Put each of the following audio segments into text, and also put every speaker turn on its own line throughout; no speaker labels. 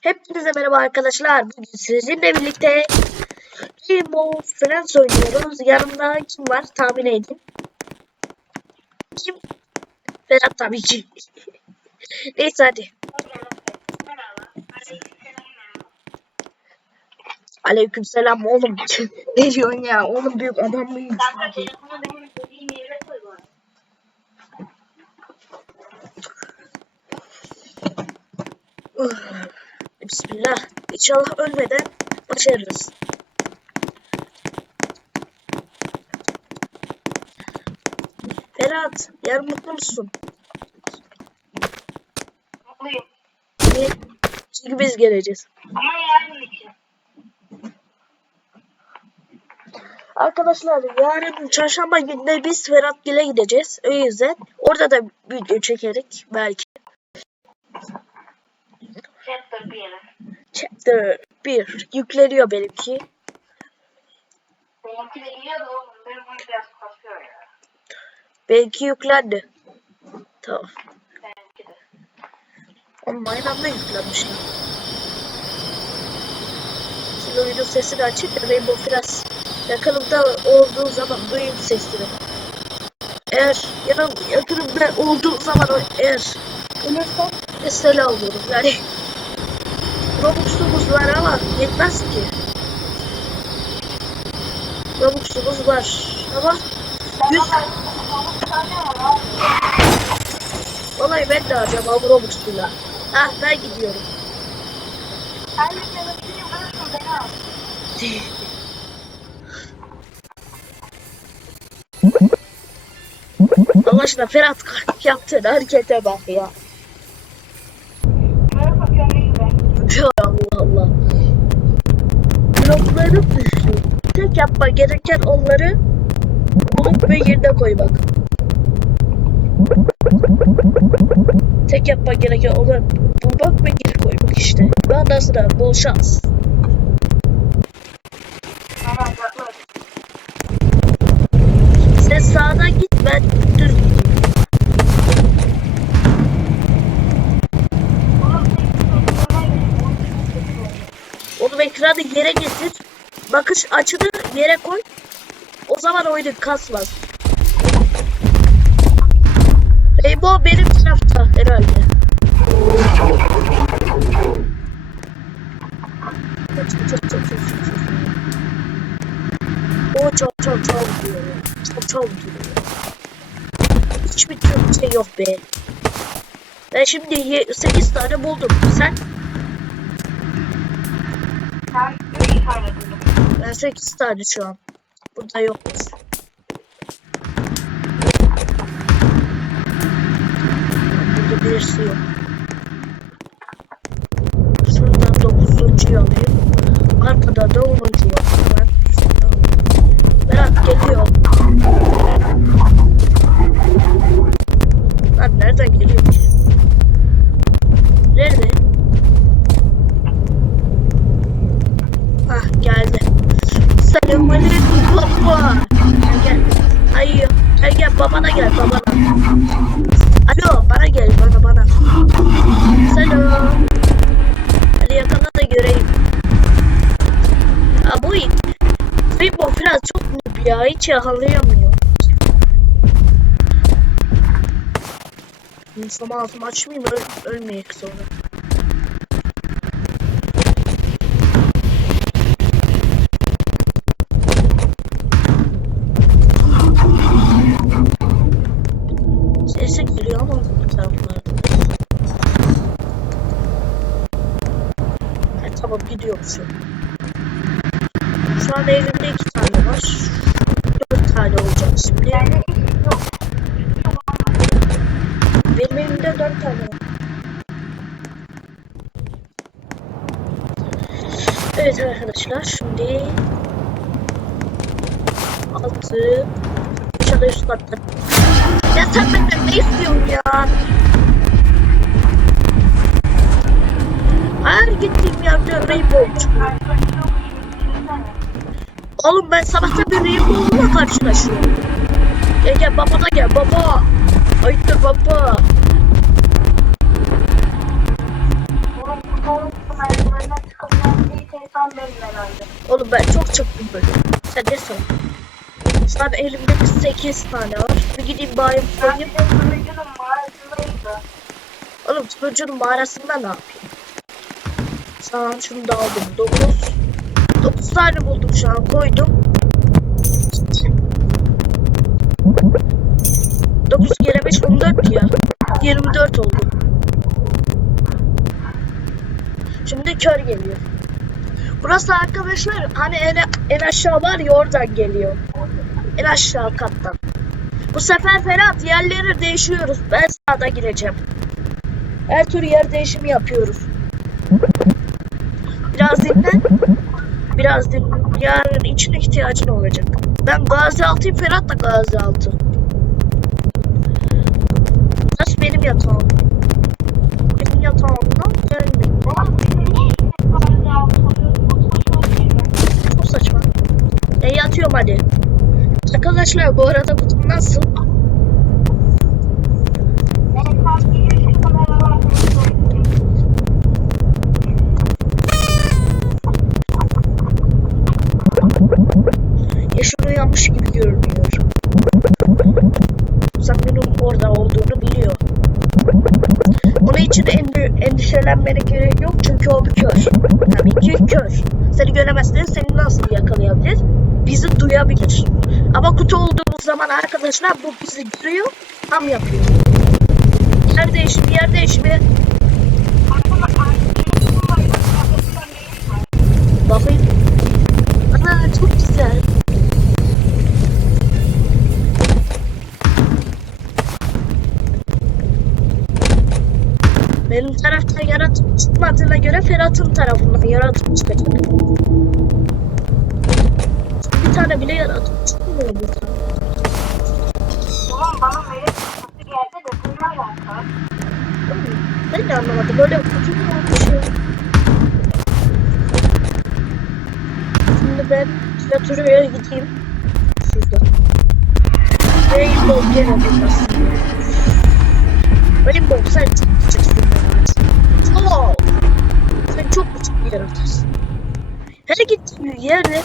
Hepinize merhaba arkadaşlar. Bugün sizinle birlikte Rainbow Friends oynuyoruz. Yanımda kim var? Tahmin edin. Kim? Berat tabii ki. Neyse hadi. Aleykümselam oğlum. ne diyorsun ya? Oğlum büyük adam mıyım? Bismillah. İnşallah ölmeden başarırız. Berat, yarın mutlu musun?
Mutluyum.
Niye? Çünkü biz geleceğiz.
Ama yarın için.
Arkadaşlar yarın çarşamba günde biz Ferhat Gül'e gideceğiz. O yüzden orada da video çekerik belki.
Chapter bir yere.
Chapter 1 yükleniyor benimki.
Benimki de geliyor da oğlum. Benim oyun biraz kasıyor ya.
Benimki yüklendi. Tamam.
Benimki de.
Onun aynı anda yüklenmişler. Şimdi oyunun sesini açayım da Rainbow biraz yakınımda olduğu zaman duyayım sesini. Eğer yanım, yakınımda olduğu zaman eğer ölürsem mesela olurum yani. Robux'umuz var yetmez ki. Robux'umuz var ama yüz... Vallahi ben de harcamam Robux'uyla. Ah ben gidiyorum. Allah aşkına Ferhat yaptığın harekete bak ya.
Böyle bakıyorum iyi be.
Ya Allah Allah. Bloklarım düştü. Tek yapma gereken onları bulup ve yerine koymak. Tek yapma gereken onları bulmak ve geri koymak işte. Daha sıra bol şans. Sen sağdan git ben düz gideyim. Onu ekranı yere getir. Bakış açını yere koy. O zaman oyunu kasmaz. Rainbow benim tarafta herhalde. Çok çok çok çok çok. O çok çok çok diyor. Çok çok diyor. Hiçbir Türkçe yok be. Ben şimdi 8 tane buldum. Sen?
Sen üç tane buldun.
8 tane şu an. Burada yokmuş. Burada birisi yok. Şuradan 9'uncuyu alayım. Arkada da 10'uncu var. Ben Berat geliyor. Hiç yakalayamıyor. İnsan ağzımı açmayayım öl ölmeyek sonra. Sesi geliyor ama taraflarda. Ha, tamam gidiyormuşum. Şu an elimde iki tane var. Dört tane olacak şimdi.
Bende hiç yok.
Benim elimde dört tane var. Evet arkadaşlar şimdi altı aşağıda üst katta. Ya sen benden ne istiyorsun ya? Her gittiğim yerde Rainbow çıkıyor. Oğlum ben sabahtan bir Rainbow'la karşılaşıyorum. Gel gel babana gel baba. Ayıptır baba. Sen san? Şu an elimde 8 tane var. Bir gideyim bari koyayım.
de sunucunun mağarasındaydı.
Oğlum sunucunun mağarasında ne yapayım? An şunu da aldım. 9. 9 tane buldum şu an koydum. 9 kere 5 14 ya. 24 oldu. Şimdi kör geliyor. Burası arkadaşlar hani en, en aşağı var ya oradan geliyor. En aşağı kattan. Bu sefer Ferhat yerleri değişiyoruz. Ben sağda gireceğim. Her tür yer değişimi yapıyoruz. Biraz dinlen. Biraz din. Yarın için ihtiyacın olacak. Ben Gazi altıyım, Ferhat da Gazi altı. Nasıl benim yatağım? Benim yatağımdan gelmiyor.
Oğlum bizim niye ikimiz kadar altı oluyoruz? Çok saçma değil mi?
Çok saçma. Ben yatıyorum hadi. Arkadaşlar bu arada kutum nasıl? Yeşil uyanmış gibi görünüyor. Benim orada olduğunu biliyor. Onun için endi endişelenmene gerek yok çünkü o bir kör. Tabii ki kör. Seni göremezse seni nasıl yakalayabilir? Bizi duyabilir. Ama kutu olduğumuz zaman arkadaşlar bu bizi görüyor, tam yapıyor. Yer değişimi, yer değişimi. Bakayım. Ana çok güzel. Benim taraftan yaratım çıkmadığına göre Ferhat'ın tarafından yaratım çıkacak. Bir tane bile yaratım çıkmıyor
alakalı.
Ben de anlamadım. Böyle gideyim. Şurada. Rainbow. Sen çok küçük bir yaratırsın. Her gittiğim yerde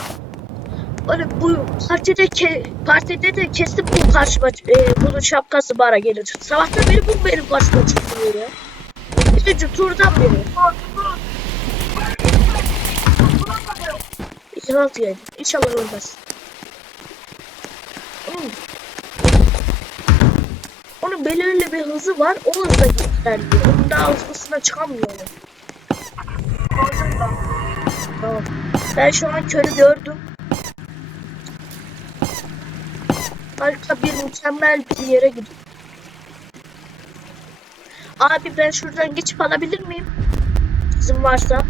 Öyle bu partide ke, partide de kesin bu karşıma e, bunun şapkası bana gelir. Sabahtan beri bu benim karşıma çıkıyor ya. Üçüncü turdan beri. İtiraz geldi. İnşallah. Hmm. Onun belirli bir hızı var. O hızla ilerliyor. Onun daha hızlısına çıkamıyor. Tamam. Ben şu an körü gördüm. Harika bir mükemmel bir yere gidiyorum. Abi ben şuradan geçip alabilir miyim? İzin varsa.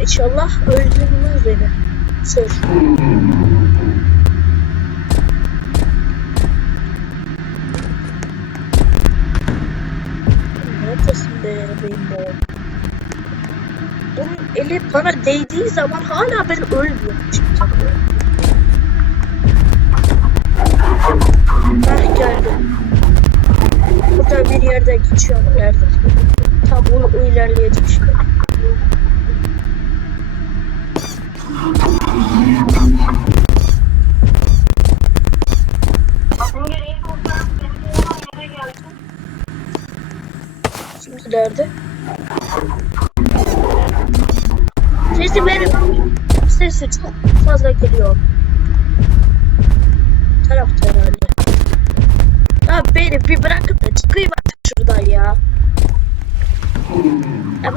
İnşallah öldürmez beni. Sır. Eli bana değdiği zaman hala ben ölmüyorum. Hah geldi. Burada bir yerde geçiyor ama nerede? Tam o ilerleyecek şimdi.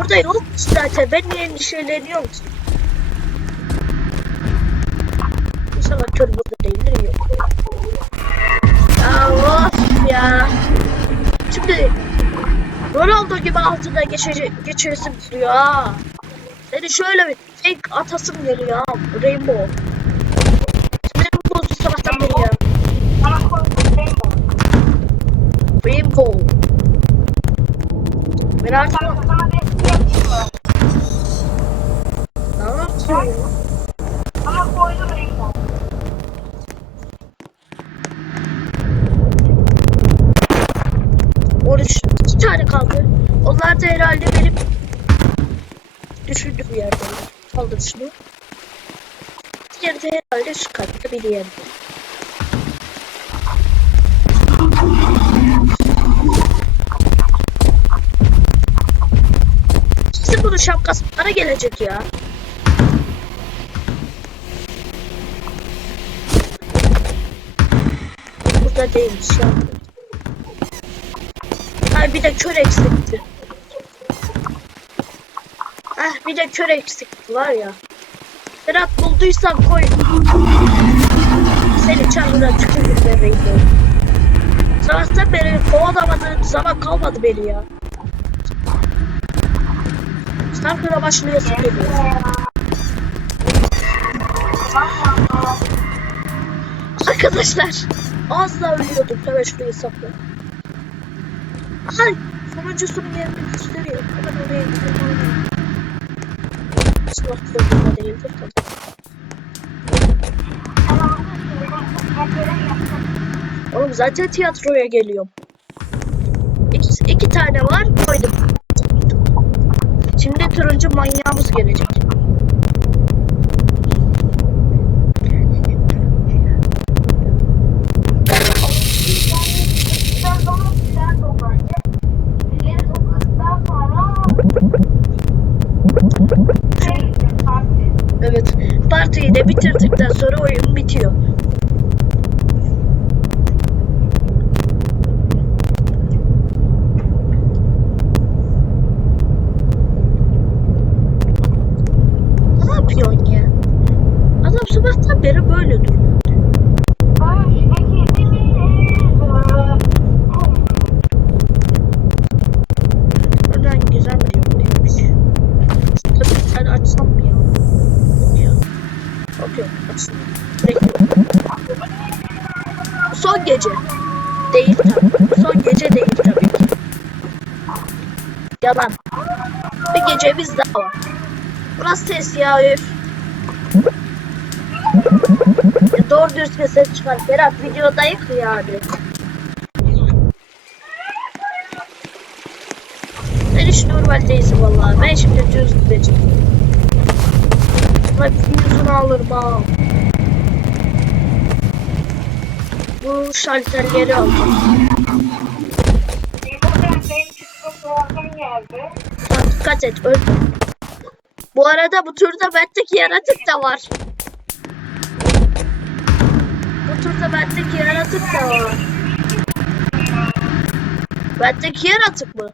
Burada yok zaten. Ben niye endişeleniyorum ki? İnşallah kör burada değildir yok. Ya of ya. Şimdi Ronaldo gibi altına geçecek, geçesim geliyor ha. Seni şöyle bir fake atasım geliyor ha. Rainbow. Ya.
Bana korkun Rainbow.
Rainbow. Ben
13 iki
tane kaldı.
Onlar da herhalde
benim düşündüğüm yerde kaldı şunu. Diğeri de herhalde şu katta bir yerde. Kesin bunun şapkası bana gelecek ya. Burada değilmiş. Ay bir de kör eksikti. Ah bir de kör eksikti var ya. Berat bulduysan koy. Seni çamura tükürdüm bebeğim. Sabahtan beri kovalamadığım zaman kalmadı beni ya. Starkıra başlayasın geliyor. Arkadaşlar asla ölüyordum. Hemen şurayı sakla. Ay sonuncusunun yerini gösteriyor. Hemen oraya gidelim. Sınav programında değildir tabii. Oğlum zaten tiyatroya geliyorum. İki, iki tane var koydum. Şimdi turuncu manyağımız gelecek. Evet. Partiyi de bitirdikten sonra oyun bitiyor. Ne yapıyorsun ya? Adam sabahtan beri böyle duruyor. Oradan güzel bir yol değilmiş. Tabii bir tane açsam mı ya? Ya. Okey açsın. Bekliyorum. Son gece. Değil tabii. Son gece değil tabii ki. Yalan. Gecemiz daha var. Burası ses ya üf. Ya doğru düzgün ses çıkar. Berat videodayız yani. Sen hiç normal değilsin vallahi. Ben şimdi düz gideceğim. Bak yüzünü alırım ha. Bu şalterleri alacağım. Tamam, dikkat et öl. Bu arada bu turda bendeki yaratık da var. Bu turda bendeki yaratık da var. Bendeki yaratık mı?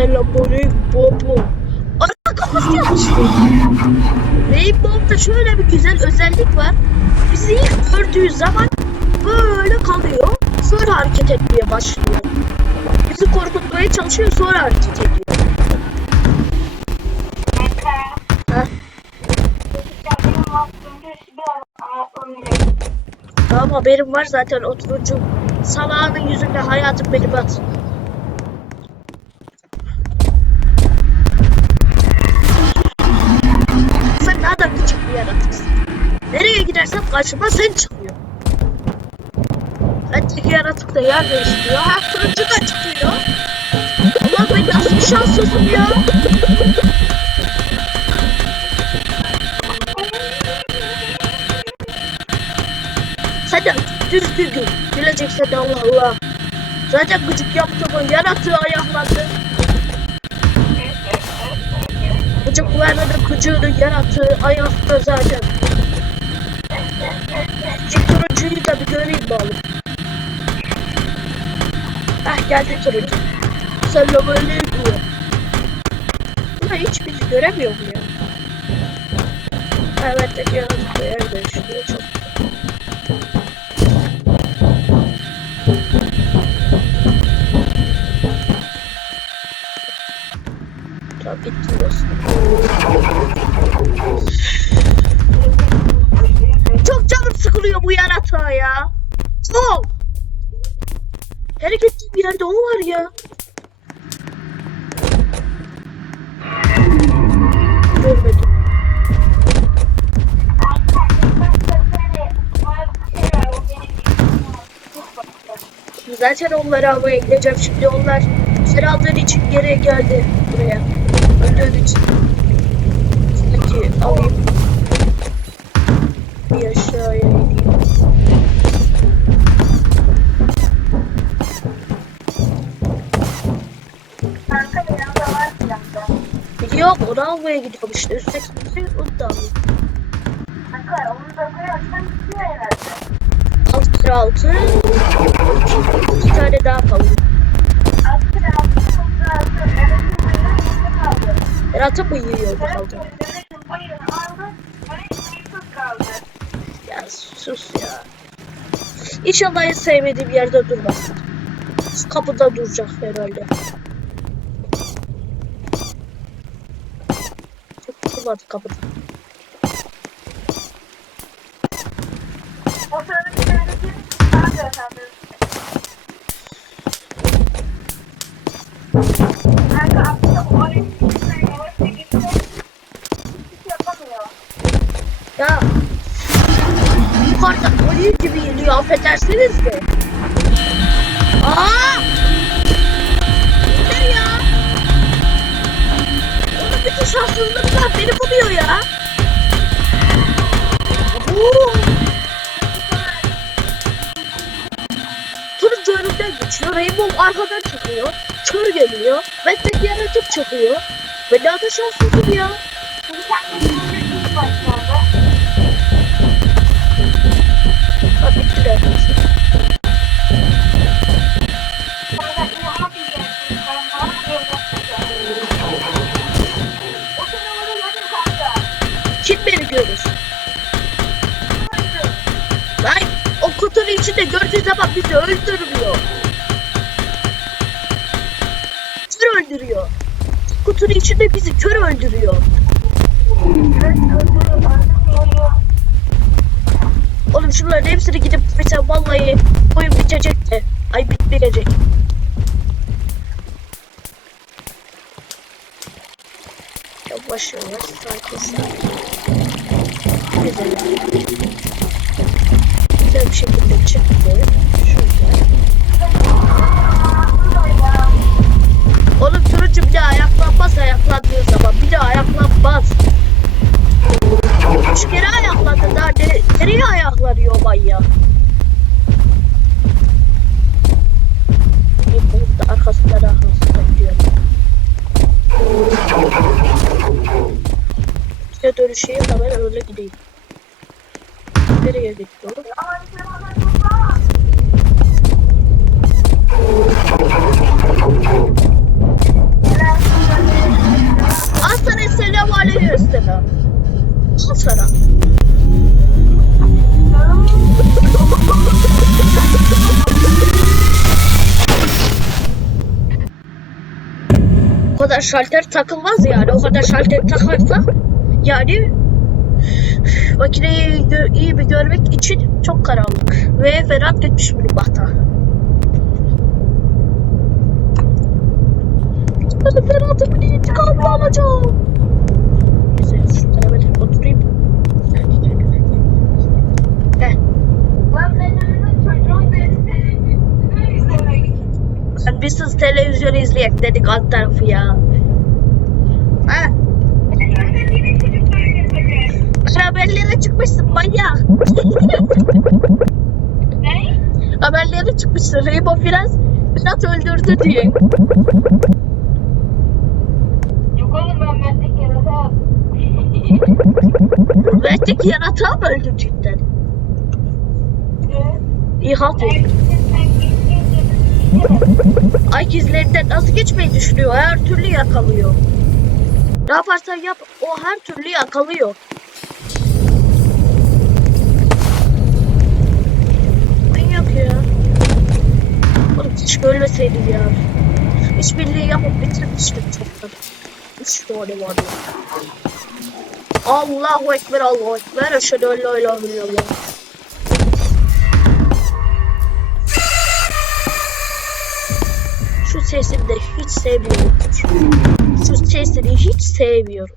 Selamünaleyküm Bobo. Arada kafası yapıştı. Rainbow'da şöyle bir güzel özellik var. Bizi ilk gördüğü zaman böyle kalıyor. Sonra hareket etmeye başlıyor. Bizi korkutmaya çalışıyor sonra hareket ediyor. Heh. Tamam haberim var zaten o turuncu salağının yüzünde hayatım beni bat. Karşıma sen çıkıyor. Öteki yaratık da yer değiştiriyor. Ha turuncu da çıkıyor. Allah ben nasıl bir şanssızım ya. Sen de düzgün gül. Gülecekse de Allah Allah. Zaten gıcık yaptığımı yaratığı ayakladı. Gıcıklarının gıcığını yaratığı ayakta zaten. Da bir göreyim bari. Ah geldi turuncu. Selamünaleyküm. Ulan hiç bizi göremiyor mu ya? Evet de da yer değiştiriyor çok. Tamam bitti Her gittiğim yerde o var ya. Görmedim. Zaten onları almaya gideceğim şimdi. Onlar sen aldığın için geriye geldi buraya. Öldüğün için. Sanki alayım. Onu almaya gidiyorum işte. Üstteki bir onu da.
Kanka onu da koyarsan bitiyor herhalde.
Altı altı. İki, iki tane daha.
Asker altı, altı, altı. Evet, buyurun, kaldı.
Ya sus ya. İnşallah sevmediğim yerde durmaz. Kapıda duracak herhalde. Durmadı kapıda.
O sırada bir de daha gösterdi. Kanka aslında o arayı yavaşça gitti. Hiçbir şey yapamıyor.
Ya yukarıda oyun gibi geliyor affedersiniz de. Geçiyor. Rainbow arkadan çıkıyor. Kör geliyor. Meslek yaratık çıkıyor. Ben daha da şanssızım ya.
Ben.
Kim beni görür? Lan o kutunun içinde gördüğü zaman bizi öldürmüyor. Kutunun içinde bizi kör öldürüyor. Oğlum şunların hepsini gidip mesela vallahi oyun bitecek de. Ay bitmeyecek. Yavaş yavaş sakin sakin. Güzel. Güzel bir şekilde çıktı. Şöyle. Oğlum turuncu bir daha ayaklanmaz ayaklandığı zaman. Bir daha ayaklanmaz. Üç kere ayaklandı daha ne, nereye ayaklanıyor manyak? Bunun da arkasından arkasından gidiyor. İşte dönüşeyim da ben öyle gideyim. Nereye gidiyorum? Al aleyküm. Al sana. O kadar şalter takılmaz yani. O kadar şalter takarsa yani makineyi iyi bir görmek için çok karanlık. Ve Ferhat gitmiş bunu bahta. Ben Ferhat'ımın intikamını alacağım. Güzel şurada hemen oturayım. Heh.
Lan ben öyle çocuğum benim televizyonu izlemek.
Sen biz siz televizyon izleyek dedik alt tarafı ya. Ha? Haberlere çıkmışsın manyak.
Ne?
Haberlere çıkmışsın. Rainbow Firas Firat öldürdü diye.
Yok oğlum ben meslek yaratığa.
Belki yaratığa mı öldü cidden? İyi halt oldu. Ay izlerinden nasıl geçmeyi düşünüyor? Her türlü yakalıyor. Ne yaparsan yap o her türlü yakalıyor. Manyak ya. Oğlum hiç ölmeseydim ya. İşbirliği yapıp bitirmiştim çoktan. Üç tane var ya. Allahu Ekber, Allahu Ekber. Eşhedü en la ilahe illallah. Sesini de hiç sevmiyorum. Şu sesini hiç sevmiyorum.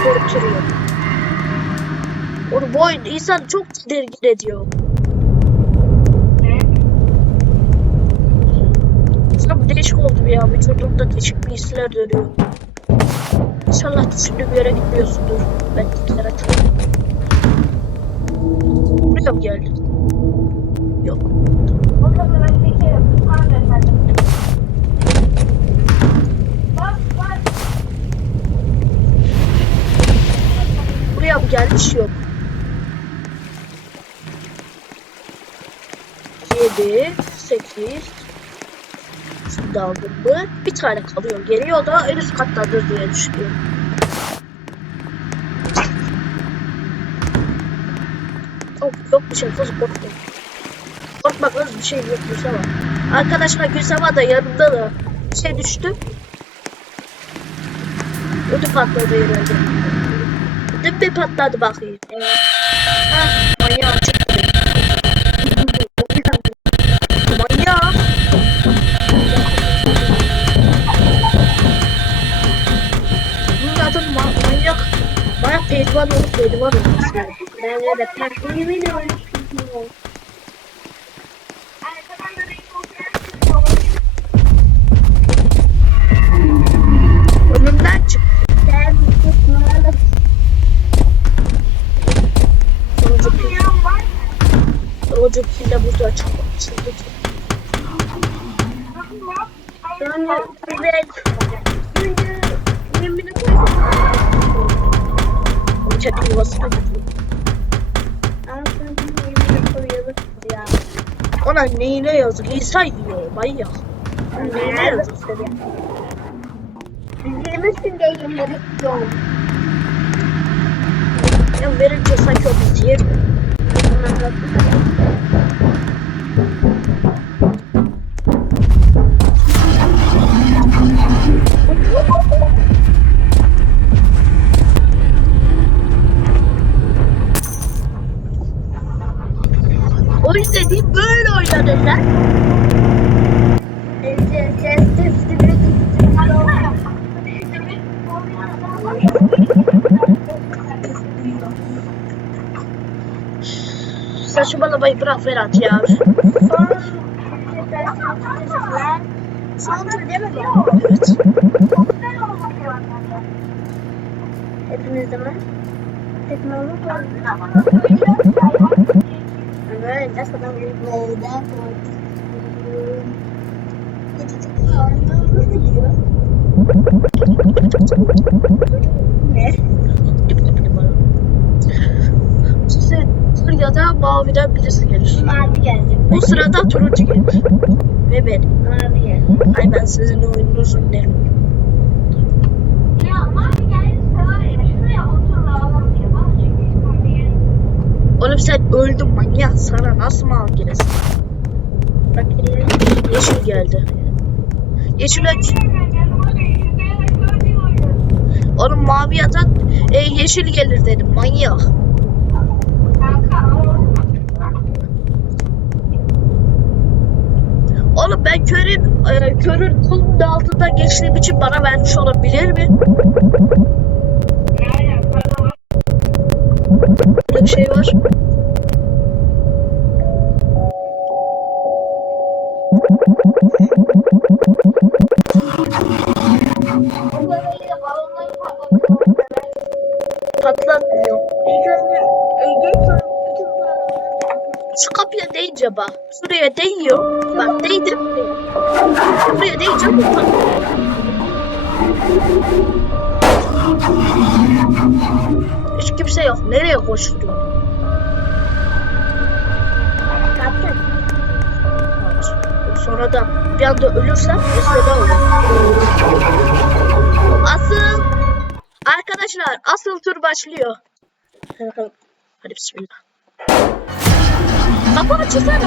Oturuyor. Onu bu oyun insan çok tedirgin ediyor. Çok değişik oldu ya. Vücudumda değişik bir hisler dönüyor. İnşallah düşündüğüm yere gitmiyorsundur. Ben dikkat Buraya mı geldin? Yok.
O.
Buraya mı gelmiş? Yok. 7, 8, Şunu da aldım mı? Bir tane kalıyor. Geliyor da en üst kattadır diye düşünüyorum. Yok, yok bir şey kız korkma. Korkma kız bir şey yok Gülsema. Arkadaşlar Gülsema da yanımda da şey düştü. Ödü patladı herhalde. Ödüm bir patladı bakayım. Evet. Ha, manyağı çıktı. Manyağı. Bunun adı ma manyak. Manyak pehlivan olup pehlivan olması.
Ben de performayı da öyle düşünüyorum. Arkadan da renk olsun.
Önümden çık.
Sen tutmalı.
Sonucu pil. Sonucu pille burada çıkmak. Şimdi
Sonra evet. Şimdi yemini
o çakı yuvasına gidiyor. Ona neyine yazık? İnsan yiyor. Manyak. Neyine yazık?
Yemesin de yemini yok.
Ya verince sanki o bizi yer. Saçmalamayı bırak Ferhat ya.
Son tur değil mi bu?
Evet.
Hepimiz de mi? Teknoloji var. Evet, that's what I'm doing. Neyden Küçücük karnım gidiyor. Ne?
Dip dip dip bana. Size tur ya da maviden birisi gelir.
Mavi gelecek.
Bu sırada turuncu gelir. Ve ben.
Mavi gelecek.
Ay ben sizin oyununuzu derim.
Ya mavi gelirse var ya şuraya otur ağlamıyor. Bana çünkü mavi gelir.
Oğlum sen öldün manyak. Sana nasıl mavi gelirsin? Bak yeşil geldi. Yeşil aç. Oğlum mavi yatan e, yeşil gelir dedim manyak. Oğlum ben körün e, körün kolunun altında geçtiğim için bana vermiş olabilir mi? Böyle bir şey var. Değince bak. Şuraya değiyor. Bak. Buraya değince bu patlıyor. Hiç kimse yok. Nereye koştu? Sonra da bir anda ölürsem mesela olur. Asıl arkadaşlar asıl tur başlıyor. Hadi bismillah. Kafanı çizsene.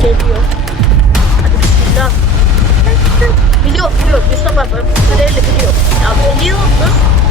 Geliyor. Hadi bismillah. Biliyor biliyor Mustafa ben bu kadarıyla biliyor. Ya biliyor musun?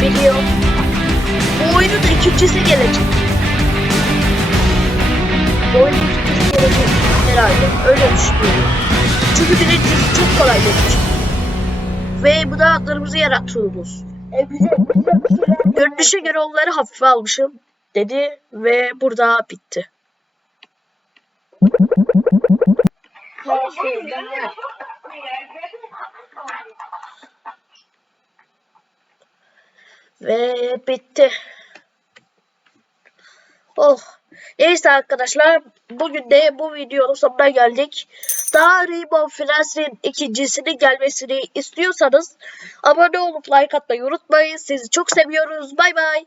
Biliyorum. Bu oyunun ikincisi gelecek. Bu oyunun ikincisi gelecek herhalde. Öyle düşünüyorum. Çünkü birincisi çok kolay gelecek. Ve bu da kırmızı yarattığımız.
E bize bize
Görünüşe göre onları hafife almışım dedi ve burada bitti.
her şeyden var.
Ve bitti. Oh. Neyse arkadaşlar bugün de bu videonun sonuna geldik. Daha Rainbow Friends'in ikincisinin gelmesini istiyorsanız abone olup like atmayı unutmayın. Sizi çok seviyoruz. Bay bay.